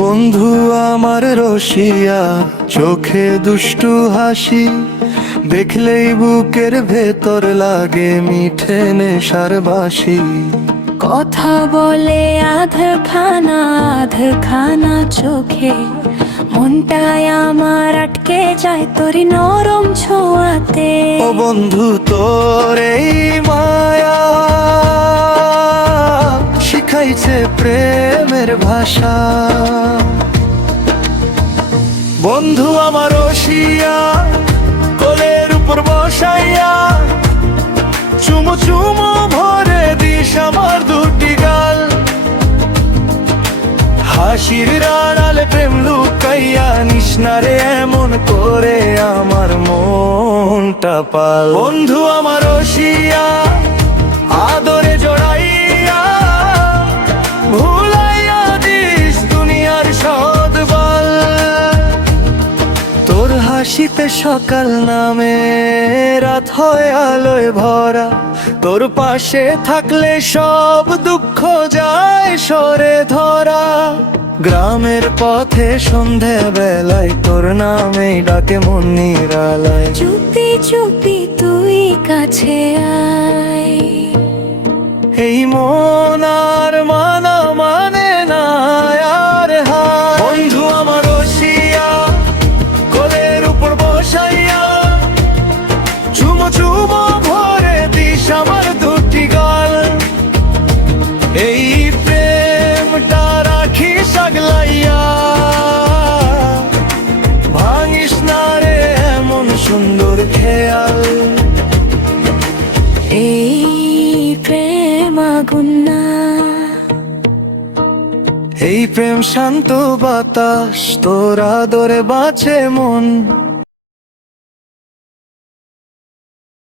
বন্ধু আমার রসিয়া, চোখে দুষ্টু হাসি, দেখলেই বুকের ভেতর লাগে মিঠে নেশার বাসি। কথা বলে আধখানা চোখে, মনটায় আমার আটকে যায় তোরি নরম ছোঁয়াতে। ও বন্ধু তোর এই মায়া শিখাইছে প্রেমের ভাষা। বন্ধু আমার রসিয়া, কোলের উপর বসাইয়া, চুমু চুমু ভরে দিস আমার দুটি গাল। হাসির আড়ালে প্রেম লুকাইয়া নিস্নারে এমন করে আমার মনটা পাল। বন্ধু আমার রসিয়া, আদরে জড়াইয়া, ভুলাইয়া দিস দুনিয়ার সদবাল। তোর হাসিতে সকাল নামে, রাত হয় আলোয় ভরা। তোর পাশে থাকলে সব দুঃখ যায় সরে ধরা। গ্রামের পথে সন্ধে বেলায় তোর নামেই ডাকে মন নিরালায়। চুপি চুপি তুই কাছে আয়, এই মন আর মানা মানে না আর হায়। বন্ধু আমার রসিয়া, কোলের উপর বসাইয়া, চুমো চুমো ভরে দিস আমার দুটি গাল। এই প্রেমটা রাখিস আগলাইয়া, ভাঙিস না রে এমন সুন্দর খেয়াল। এই প্রেম আগুন না, এই প্রেম শান্ত বাতাস, তোর আদরে বাঁচে মন।